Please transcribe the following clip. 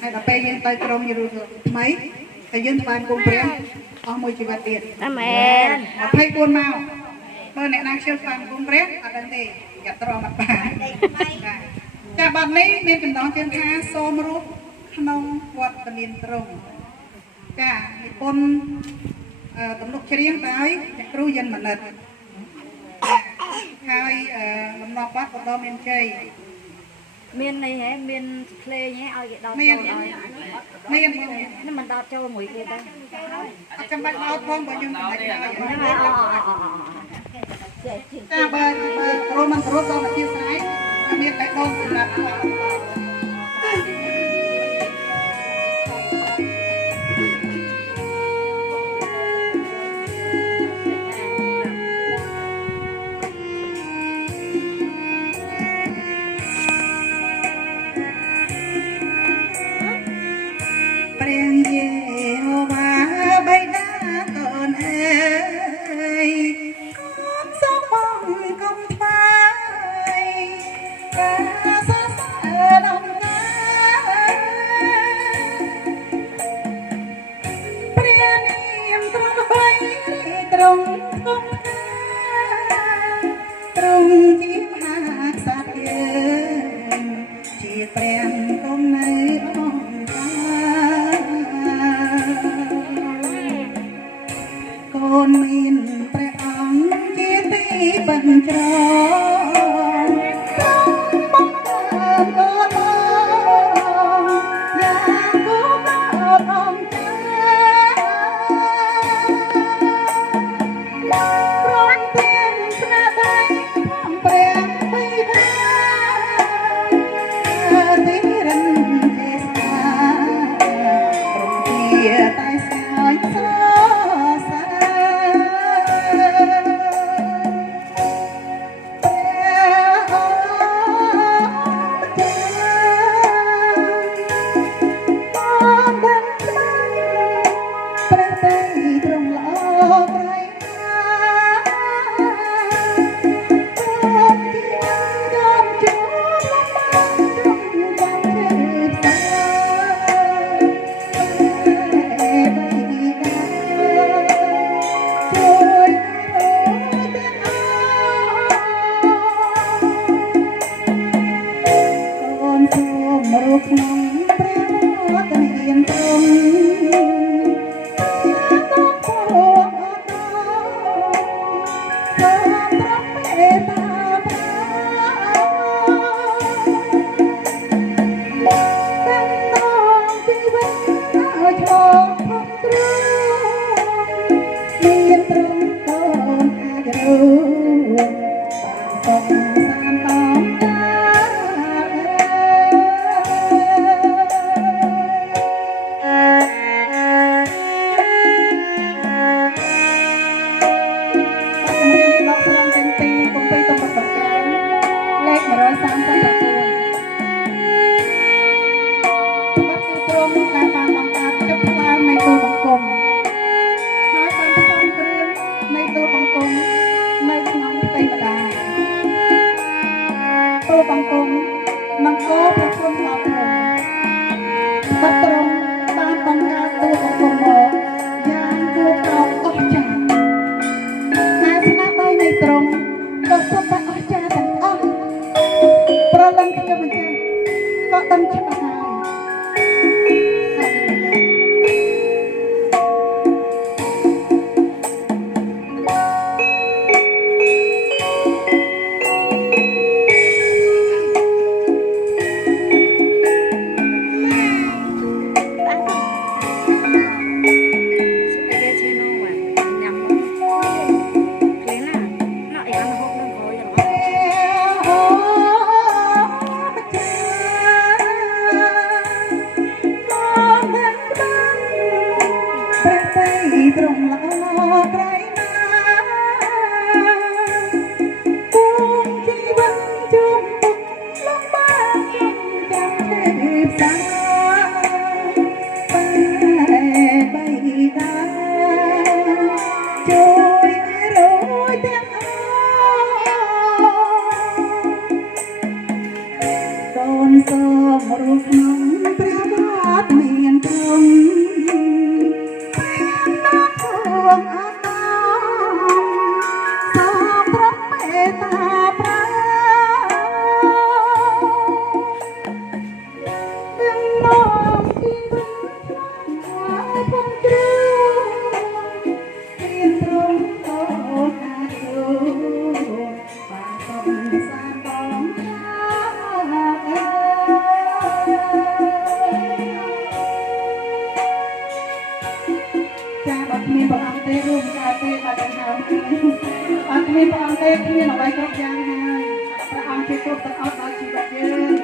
ហើយដល់ពេលយើងទៅក្រុងយេរូសាឡិមថ្មីហើយយើងបានគុំព្រាមអស់មួយជីវិតទៀតអាមែន24ម៉ោងបើអ្នកណាខ្ជិលបានគុំព្រាមអត់ដឹងទេយ៉ាត់ត្រង់អត់បានចាបាត់នេះមានចំណងជើងថាសូមរស់ក្នុងវត្តមានត្រង់ចានិពន្ធទំនុកច្រៀងដោយអ្នកគ្រូយិនមនិតហើយលំនាំបាត់បន្តមានជ័យមាននេះហ៎មានភ្លេងហ៎ឲ្យគេដល់ចូលឲ្យមាននេះមិនដល់ចូលមួយគេទៅអត់ចាំបាច់ដោតផងបើយើងសម្រេចហើយតែបើព្រោះมันគ្រូដល់អធិស្ឋានមានបេះដូងសម្រាប់ព្រះយេហូវ៉ាបិតាកូនអើយកូនសូមបងកុំថ្វាយការសរសើរដល់ណាព្រះនាមទ្រង់បីទ្រង់ធំទ្រង់ជាមហាក្សត្រយើងជាព្រះគង់នៅកូនមានព្រះអង្គជាទីបញ្ចរសូមបងកើតកូនយ៉ាងគូកោតអង្គចាព្រមទាំងស្នាដៃផងព្រះបិតាទីរិនទេស្តាព្រមជាតែស្អាយស្រក្នុងព្រះវត្តមានទ្រង់សូមប្រមេតាទាំងជីវិតឲ្យឆ្លងផុតទ្រង់មានទ្រង់កូនអាចรู้បានសុខសាន្តអំបង្គំនឹងគោព្រះគុណដល់ទ្រង់បាត់ទ្រង់បានបង្កើតតួបង្គំមកយ៉ាងគួរកោតអស្ចារ្យហើយស្នាដៃនៃទ្រង់ក៏សុទ្ធតែអស្ចារ្យទាំងអស់ប្រលឹងខ្ញុំម្ចាស់ក៏ដឹងច្បាស់ហើយទ្រង់ល្អក្រៃណាគង់ជីវិតជុំពុកលំបានចាំទេផ្សាបែបៃតាជួយរយទាំងអស់កូនសូមរស់ក្នុងព្រះវ ព្រះអង្គទេរួមការទេបានដល់ហើយអត់មានព្រះអង្គទេគ្មានអ្វីគ្រប់យ៉ាងហើយព្រះអង្គជាគ្រប់ទាំងអស់ដល់ជីវិតយើង